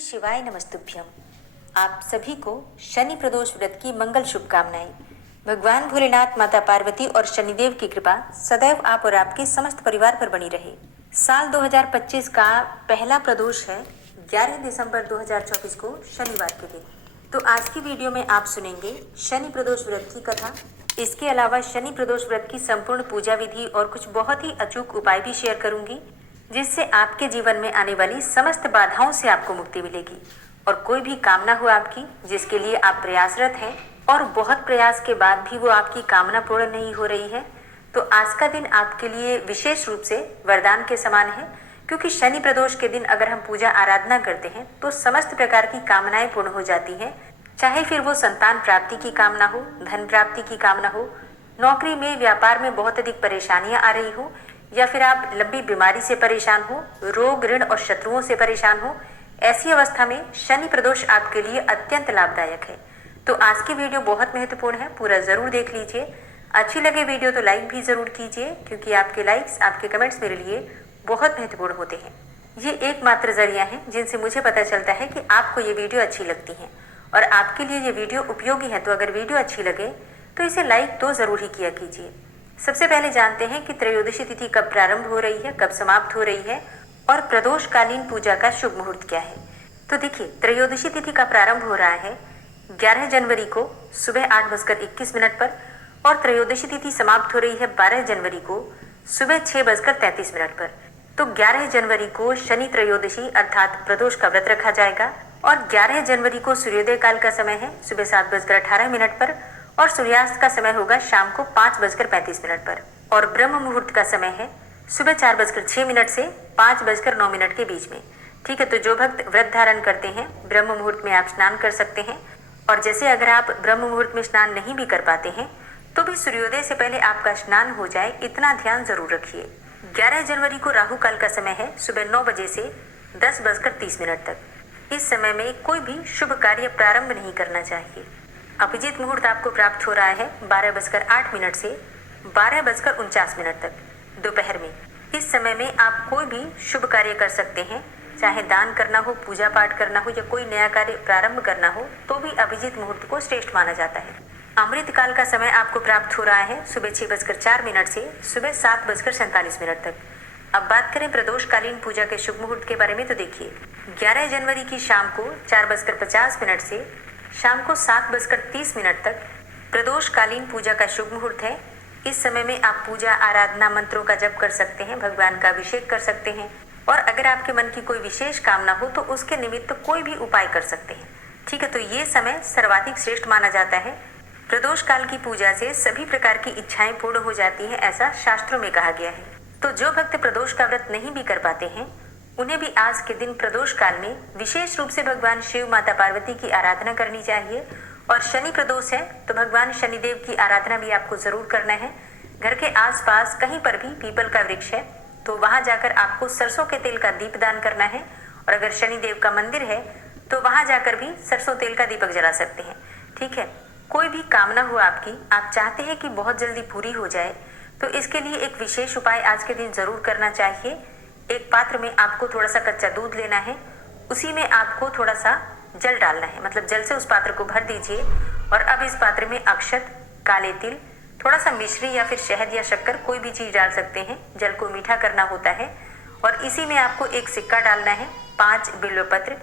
शिवाय नमस्तुभ्यम। आप सभी को शनि प्रदोष व्रत की मंगल शुभकामनाएं। भगवान भोलेनाथ, माता पार्वती और शनिदेव की कृपा सदैव आप और आपके समस्त परिवार पर बनी रहे। साल 2025 का पहला प्रदोष है 11 दिसंबर 2024 को शनिवार के दिन। तो आज की वीडियो में आप सुनेंगे शनि प्रदोष व्रत की कथा। इसके अलावा शनि प्रदोष व्रत की संपूर्ण पूजा विधि और कुछ बहुत ही अचूक उपाय भी शेयर करूंगी, जिससे आपके जीवन में आने वाली समस्त बाधाओं से आपको मुक्ति मिलेगी और कोई भी कामना हो आपकी जिसके लिए आप प्रयासरत हैं और बहुत प्रयास के बाद भी वो आपकी कामना पूर्ण नहीं हो रही है, तो आज का दिन आपके लिए विशेष रूप से वरदान के समान है। क्योंकि शनि प्रदोष के दिन अगर हम पूजा आराधना करते हैं तो समस्त प्रकार की कामनाएं पूर्ण हो जाती हैं, चाहे फिर वो संतान प्राप्ति की कामना हो, धन प्राप्ति की कामना हो, नौकरी में व्यापार में बहुत अधिक परेशानियां आ रही हो, या फिर आप लंबी बीमारी से परेशान हो, रोग ऋण और शत्रुओं से परेशान हो। ऐसी अवस्था में शनि प्रदोष आपके लिए अत्यंत लाभदायक है। तो आज की वीडियो बहुत महत्वपूर्ण है, पूरा जरूर देख लीजिए। अच्छी लगे वीडियो तो लाइक भी जरूर कीजिए, क्योंकि आपके लाइक्स, आपके कमेंट्स मेरे लिए बहुत महत्वपूर्ण होते हैं। ये एकमात्र जरिया है जिनसे मुझे पता चलता है कि आपको ये वीडियो अच्छी लगती है और आपके लिए ये वीडियो उपयोगी है। तो अगर वीडियो अच्छी लगे तो इसे लाइक तो जरूर ही किया कीजिए। सबसे पहले जानते हैं कि त्रयोदशी तिथि कब प्रारंभ हो रही है, कब समाप्त हो रही है और प्रदोषकालीन पूजा का शुभ मुहूर्त क्या है। तो देखिए, त्रयोदशी तिथि का प्रारंभ हो रहा है 11 जनवरी को सुबह 8:21 पर और त्रयोदशी तिथि समाप्त हो रही है 12 जनवरी को सुबह 6:33 पर। तो 11 जनवरी को शनि त्रयोदशी अर्थात प्रदोष का व्रत रखा जाएगा और 11 जनवरी को सूर्योदय काल का समय है सुबह 7:18 पर और सूर्यास्त का समय होगा शाम को 5:35 पर और ब्रह्म मुहूर्त का समय है सुबह 4:06 से 5:09 के बीच में। ठीक है, तो जो भक्त व्रत धारण करते हैं ब्रह्म मुहूर्त में आप स्नान कर सकते हैं। और जैसे अगर आप ब्रह्म मुहूर्त में स्नान नहीं भी कर पाते हैं तो भी सूर्योदय से पहले आपका स्नान हो जाए, इतना ध्यान जरूर रखिए। 11 जनवरी को राहु काल का समय है सुबह 9 बजे से 10:30 तक। इस समय में कोई भी शुभ कार्य प्रारंभ नहीं करना चाहिए। अभिजीत मुहूर्त आपको प्राप्त हो रहा है 12:08 से 12:49 तक दोपहर में। इस समय में आप कोई भी शुभ कार्य कर सकते हैं, चाहे दान करना हो, पूजा पाठ करना हो या कोई नया कार्य प्रारंभ करना हो, तो भी अभिजीत मुहूर्त को श्रेष्ठ माना जाता है। अमृत काल का समय आपको प्राप्त हो रहा है सुबह 6:04 से सुबह 7:47 तक। अब बात करें प्रदोषकालीन पूजा के शुभ मुहूर्त के बारे में, तो देखिए 11 जनवरी की शाम को 4:50 से शाम को 7:30 तक प्रदोषकालीन पूजा का शुभ मुहूर्त है। इस समय में आप पूजा आराधना मंत्रों का जप कर सकते हैं, भगवान का अभिषेक कर सकते हैं और अगर आपके मन की कोई विशेष कामना हो तो उसके निमित्त कोई भी उपाय कर सकते हैं। ठीक है, तो ये समय सर्वाधिक श्रेष्ठ माना जाता है। प्रदोष काल की पूजा से सभी प्रकार की इच्छाएं पूर्ण हो जाती हैं, ऐसा शास्त्रों में कहा गया है। तो जो भक्त प्रदोष का व्रत नहीं भी कर पाते हैं उन्हें भी आज के दिन प्रदोष काल में विशेष रूप से भगवान शिव, माता पार्वती की आराधना करनी चाहिए। और शनि प्रदोष है तो भगवान शनिदेव की आराधना भी आपको जरूर करना है। घर के आसपास कहीं पर भी पीपल का वृक्ष है तो वहां जाकर आपको सरसों के तेल का दीपदान करना है और अगर शनिदेव का मंदिर है तो वहां जाकर भी सरसों तेल का दीपक जला सकते हैं। ठीक है, कोई भी कामना हो आपकी, आप चाहते हैं कि बहुत जल्दी पूरी हो जाए, तो इसके लिए एक विशेष उपाय आज के दिन जरूर करना चाहिए। एक पात्र में आपको थोड़ा सा कच्चा दूध लेना है, उसी में आपको थोड़ा सा जल डालना है, मतलब जल से उस पात्र को भर दीजिए और अब इस पात्र में अक्षत, काले तिल, थोड़ा सा मिश्री या फिर शहद या शक्कर, कोई भी चीज डाल सकते हैं। जल को मीठा करना होता है और इसी में आपको एक सिक्का डालना है, 5 बिल्वपत्र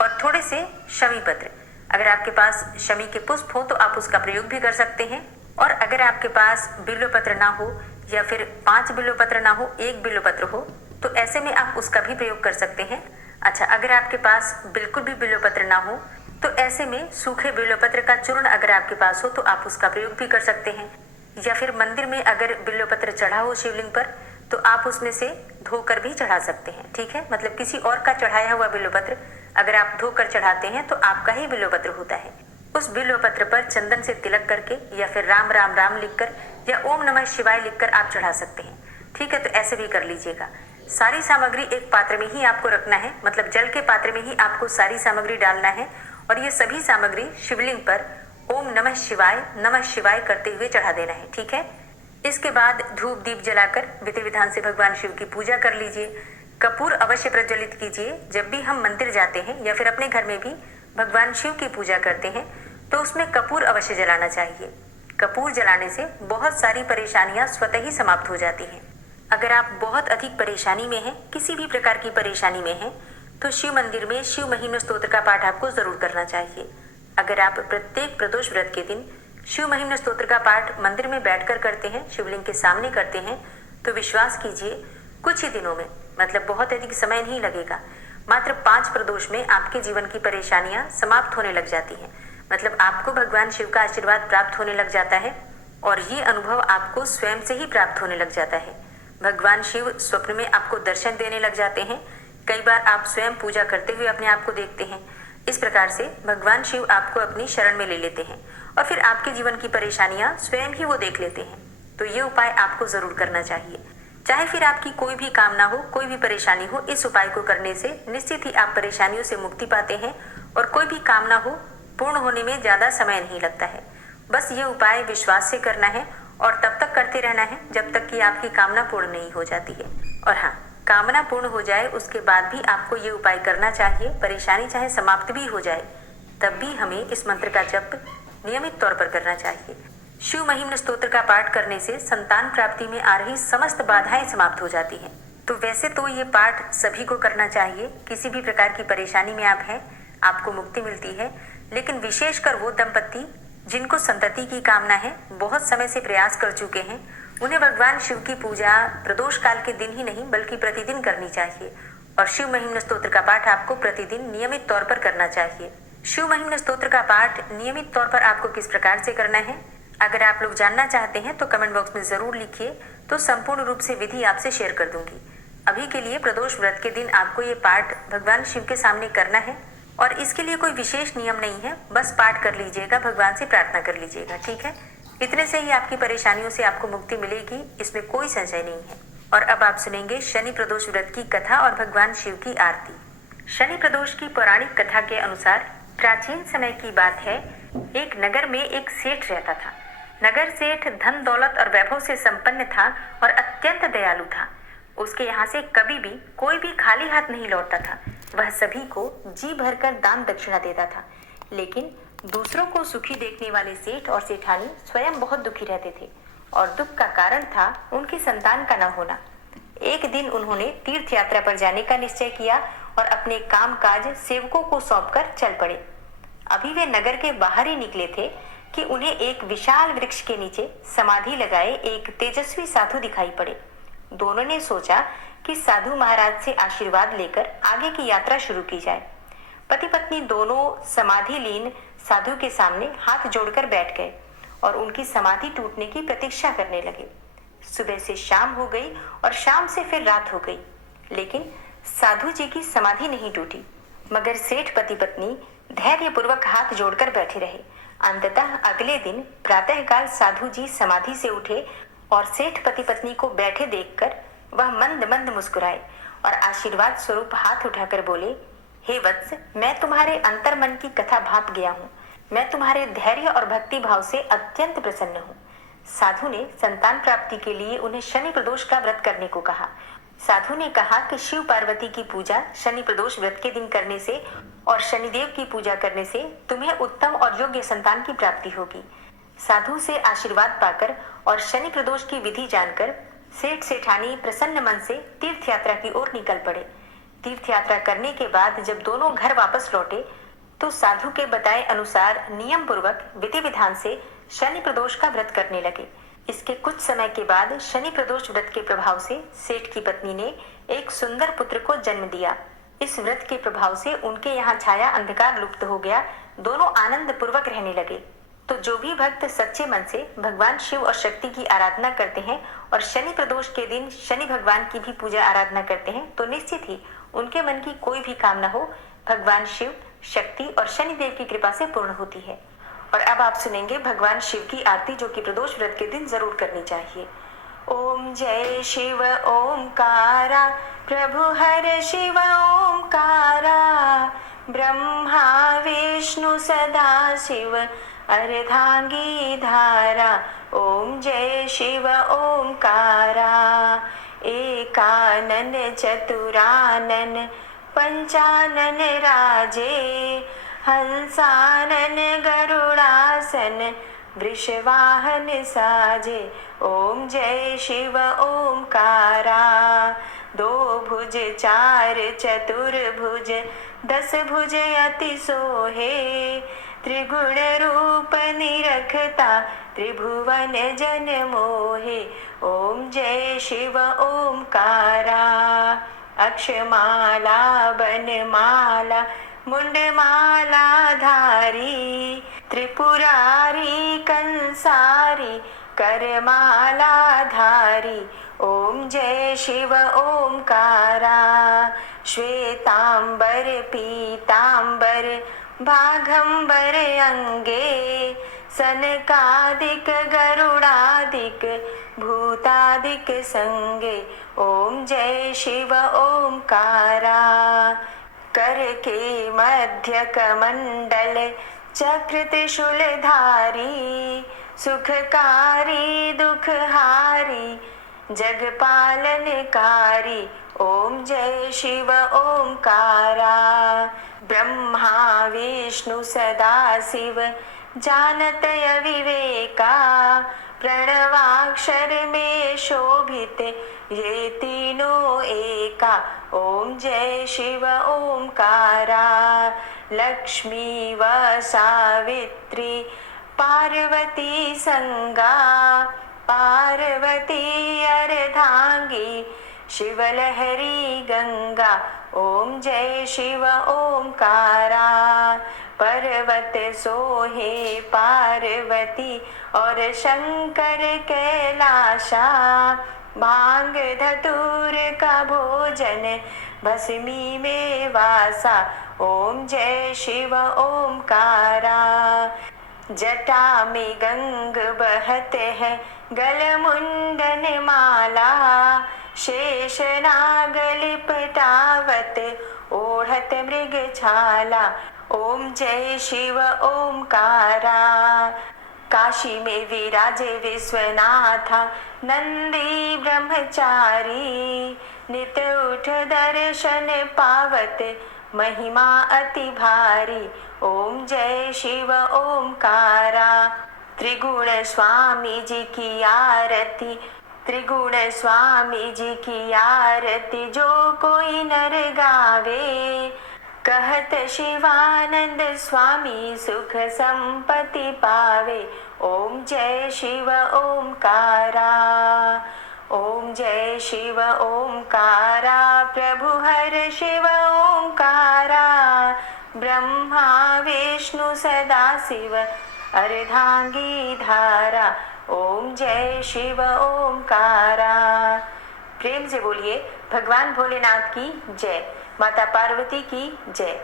और थोड़े से शमी पत्र। अगर आपके पास शमी के पुष्प हो तो आप उसका प्रयोग भी कर सकते हैं और अगर आपके पास बिल्वपत्र ना हो या फिर 5 बिल्वपत्र ना हो, 1 बिल्वपत्र हो, तो ऐसे में आप उसका भी प्रयोग कर सकते हैं। अच्छा, अगर आपके पास बिल्कुल भी बिल्वपत्र ना हो तो ऐसे में सूखे बिल्वपत्र का चूर्ण अगर आपके पास हो तो आप उसका प्रयोग भी कर सकते हैं। या फिर मंदिर में अगर बिल्वपत्र चढ़ा हो शिवलिंग पर तो आप उसमें से धोकर भी चढ़ा सकते हैं। ठीक है, मतलब किसी और का चढ़ाया हुआ बिल्वपत्र अगर आप धोकर चढ़ाते हैं तो आपका ही बिल्वपत्र होता है। उस बिल्वपत्र पर चंदन से तिलक करके या फिर राम राम राम लिखकर या ओम नमः शिवाय लिखकर आप चढ़ा सकते हैं। ठीक है, तो ऐसे भी कर लीजिएगा। सारी सामग्री एक पात्र में ही आपको रखना है, मतलब जल के पात्र में ही आपको सारी सामग्री डालना है और ये सभी सामग्री शिवलिंग पर ओम नमः शिवाय करते हुए चढ़ा देना है। ठीक है, इसके बाद धूप दीप जलाकर विधि विधान से भगवान शिव की पूजा कर लीजिए। कपूर अवश्य प्रज्वलित कीजिए। जब भी हम मंदिर जाते हैं या फिर अपने घर में भी भगवान शिव की पूजा करते हैं तो उसमें कपूर अवश्य जलाना चाहिए। कपूर जलाने से बहुत सारी परेशानियां स्वतः ही समाप्त हो जाती हैं। अगर आप बहुत अधिक परेशानी में हैं, किसी भी प्रकार की परेशानी में हैं, तो शिव मंदिर में शिव महिम्न स्तोत्र का पाठ आपको जरूर करना चाहिए। अगर आप प्रत्येक प्रदोष व्रत के दिन शिव महिम्न स्तोत्र का पाठ मंदिर में बैठकर करते हैं, शिवलिंग के सामने करते हैं, तो विश्वास कीजिए कुछ ही दिनों में, मतलब बहुत अधिक समय नहीं लगेगा, मात्र 5 प्रदोष में आपके जीवन की परेशानियां समाप्त होने लग जाती हैं। मतलब आपको भगवान शिव का आशीर्वाद प्राप्त होने लग जाता है और ये अनुभव आपको स्वयं से ही प्राप्त होने लग जाता है। भगवान शिव स्वप्न में आपको दर्शन देने लग जाते हैं। कई बार आप स्वयं पूजा करते हुए अपने आप को देखते हैं। इस प्रकार से भगवान शिव आपको अपनी शरण में ले लेते हैं और फिर आपके जीवन की परेशानियां स्वयं ही वो देख लेते हैं। तो ये उपाय आपको जरूर करना चाहिए। चाहे फिर आपकी कोई भी कामना हो, कोई भी परेशानी हो, इस उपाय को करने से निश्चित ही आप परेशानियों से मुक्ति पाते हैं और कोई भी कामना हो पूर्ण होने में ज्यादा समय नहीं लगता है। बस ये उपाय विश्वास से करना है और तब तक करते रहना है जब तक कि आपकी कामना पूर्ण नहीं हो जाती है। और हाँ, कामना पूर्ण हो जाए उसके बाद भी आपको ये उपाय करना चाहिए। परेशानी चाहे समाप्त भी हो जाए तब भी हमें इस मंत्र का जप नियमित तौर पर करना चाहिए। शिव महिम्न स्तोत्र का पाठ करने से संतान प्राप्ति में आ रही समस्त बाधाएं समाप्त हो जाती हैं। तो वैसे तो ये पाठ सभी को करना चाहिए। किसी भी प्रकार की परेशानी में आप हैं, आपको मुक्ति मिलती है, लेकिन विशेषकर वो दंपति जिनको संतति की कामना है, बहुत समय से प्रयास कर चुके हैं, उन्हें भगवान शिव की पूजा प्रदोष काल के दिन ही नहीं बल्कि प्रतिदिन करनी चाहिए। और शिव महिम्न स्तोत्र का पाठ आपको प्रतिदिन नियमित तौर पर करना चाहिए। शिव महिम्न स्तोत्र का पाठ नियमित तौर पर आपको किस प्रकार से करना है, अगर आप लोग जानना चाहते हैं तो कमेंट बॉक्स में जरूर लिखिए, तो संपूर्ण रूप से विधि आपसे शेयर कर दूंगी। अभी के लिए प्रदोष व्रत के दिन आपको ये पाठ भगवान शिव के सामने करना है और इसके लिए कोई विशेष नियम नहीं है, बस पाठ कर लीजिएगा, भगवान से प्रार्थना कर लीजिएगा, ठीक है। इतने से ही आपकी परेशानियों से आपको मुक्ति मिलेगी, इसमें कोई संशय नहीं है। और अब आप सुनेंगे शनि प्रदोष व्रत की कथा और भगवान शिव की आरती। शनि प्रदोष की पौराणिक कथा के अनुसार प्राचीन समय की बात है, एक नगर में एक सेठ रहता था। नगर सेठ धन दौलत और वैभव से संपन्न था और अत्यंत दयालु था। उसके यहाँ से कभी भी कोई भी खाली हाथ नहीं लौटता था। वह सभी को जी भरकर दान दक्षिणा देता था, लेकिन दूसरों को सुखी देखने वाले सेठ और सेठानी स्वयं बहुत दुखी रहते थे और दुख का कारण था उनकी संतान का न होना। एक दिन उन्होंने तीर्थ यात्रा पर जाने का निश्चय किया और अपने काम काज सेवकों को सौंपकर चल पड़े। अभी वे नगर के बाहर ही निकले थे कि उन्हें एक विशाल वृक्ष के नीचे समाधि लगाए एक तेजस्वी साधु दिखाई पड़े। दोनों ने सोचा कि साधु महाराज से आशीर्वाद लेकर आगे की यात्रा शुरू की जाए। पति पत्नी दोनों समाधि लीन साधु के सामने हाथ जोड़कर बैठ गए और उनकी समाधि टूटने की प्रतीक्षा करने लगे। सुबह से शाम हो गई और शाम से फिर रात हो गई, लेकिन साधु जी की समाधि नहीं टूटी। मगर सेठ पति पत्नी धैर्यपूर्वक हाथ जोड़कर बैठे रहे। अंततः अगले दिन प्रातःकाल साधु जी समाधि से उठे और सेठ पति पत्नी को बैठे देखकर वह मंद मंद मुस्कुराए और आशीर्वाद स्वरूप हाथ उठाकर बोले, हे वत्स, मैं तुम्हारे अंतर मन की कथा भाप गया हूँ। मैं तुम्हारे धैर्य और भक्ति भाव से अत्यंत प्रसन्न हूँ। साधु ने संतान प्राप्ति के लिए उन्हें शनि प्रदोष का व्रत करने को कहा। साधु ने कहा कि शिव पार्वती की पूजा शनि प्रदोष व्रत के दिन करने से और शनिदेव की पूजा करने से तुम्हें उत्तम और योग्य संतान की प्राप्ति होगी। साधु से आशीर्वाद पाकर और शनि प्रदोष की विधि जानकर सेठ सेठानी प्रसन्न मन से तीर्थ यात्रा की ओर निकल पड़े। तीर्थ यात्रा करने के बाद जब दोनों घर वापस लौटे तो साधु के बताए अनुसार नियम पूर्वक विधि विधान से शनि प्रदोष का व्रत करने लगे। इसके कुछ समय के बाद शनि प्रदोष व्रत के प्रभाव से सेठ की पत्नी ने एक सुंदर पुत्र को जन्म दिया। इस व्रत के प्रभाव से उनके यहाँ छाया अंधकार लुप्त हो गया। दोनों आनंद पूर्वक रहने लगे। तो जो भी भक्त सच्चे मन से भगवान शिव और शक्ति की आराधना करते हैं और शनि प्रदोष के दिन शनि भगवान की भी पूजा आराधना करते हैं, तो निश्चित ही उनके मन की कोई भी कामना हो भगवान शिव, शक्ति और शनिदेव की कृपा से पूर्ण होती है। और अब आप सुनेंगे भगवान शिव की आरती, जो कि प्रदोष व्रत के दिन जरूर करनी चाहिए। ओम जय शिव ओमकारा, प्रभु हर शिव ओमकारा, ब्रह्मा विष्णु सदा शिव अर्धांगी धारा। ओम जय शिव ओमकारा, एकानन चतुरानन पंचानन राजे, हंसानन गरुड़ासन वृषवाहन साजे। ओम जय शिव ओमकारा। दो भुज चार चतुर्भुज, 10 भुज अति सोहे, त्रिगुण रूप निरखता त्रिभुवन जन मोहे। ओम जय शिव ओमकारा। अक्षमाला बनमाला मुंडमाला धारी, त्रिपुरारी कंसारी करमाला धारी। ओम जय शिव ओमकारा। श्वेतांबर पीतांबर बाघंबर अंगे, सनकादिक गरुड़ादिक भूतादिक संगे। ओम जय शिव ओमकारा। कर के मध्य कमंडल चक्र त्रिशूलधारी, सुखकारी दुखहारी जगपालनकारी। ओम जय शिव ओमकारा। ब्रह्मा विष्णु सदा शिव जानत अविवेका, प्रणवाक्षर में शोभित ये तीनों एका। ओम जय शिव ओमकारा। लक्ष्मी व सावित्री पार्वती संगा, पार्वती अर्धांगी शिवलहरी गंगा। ओम जय शिव ओमकारा। पर्वत सोहे पार्वती और शंकर कैलाशा, भांग धतूर का भोजन भस्मी में वासा। ओम जय शिव ओमकारा। जटा में गंग बहते हैं गल मुंडन माला, शेष नाग लिपटावत ओढ़त मृग छाला। ओम जय शिव ओमकारा। काशी में विराजे विश्वनाथा नंदी ब्रह्मचारी, नित उठ दर्शन पावत महिमा अति भारी। ओम जय शिव ओमकारा। त्रिगुण स्वामी जी की आरती, त्रिगुण स्वामी जी की आरती जो कोई नर गावे, कहत शिवानंद स्वामी सुख संपत्ति पावे। ओम जय शिव ओमकारा। ओम जय शिव ओमकारा। प्रभु हर शिव ओमकारा। ब्रह्मा विष्णु सदा शिव अर्धांगी धारा। ओम जय शिव ओमकारा। प्रेम से बोलिए भगवान भोलेनाथ की जय, माता पार्वती की जय।